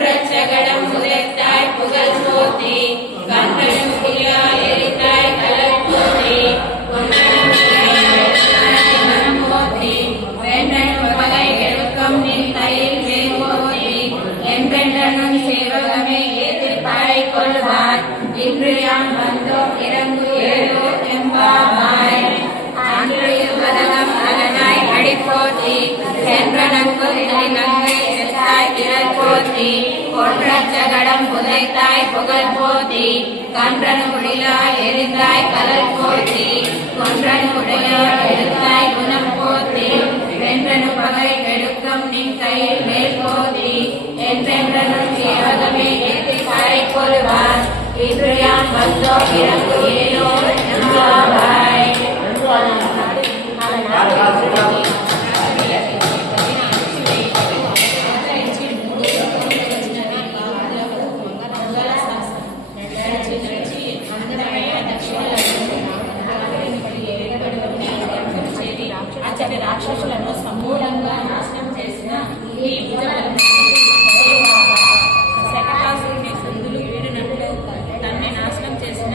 ஒன்றச்சகடம் உதைத்தாய் புகழ் போற்றி கன்றனும் கிளியால் எரித்தாய் கலல் போற்றி மனம் போற்றி வென்றனும் பகை கெடுக்கும் நின் கையில் வேல் போற்றி என்றென்றனும் சேவகமே ஏற்று பாடை கொள்வார் இன்று யான் வந்தோம் இறங்கு ஏழோ எம்பாவாய் அன்றைய மதகம் அலனாய் அடி போற்றி சென்றனங்கு கங்கை செத்தாய் திரள் போற்றி ஒன்றச்சகடம் புதைத்தாய் புகழ் போற்றி கன்றனு முடிலால் எரிந்தாய் கலல் போற்றி கொன்றனு உடையால் எடுத்தாய் குணம் போற்றி வென்றனு பகை கெடுக்கும் நின் கையில் மேல் போற்றி என்றென்றனும் சேவகமே ஏற்றி பாடை கொள்வார் இன்று யான் வந்தோம் இறங்கு ஏனோ எம்பாவாய்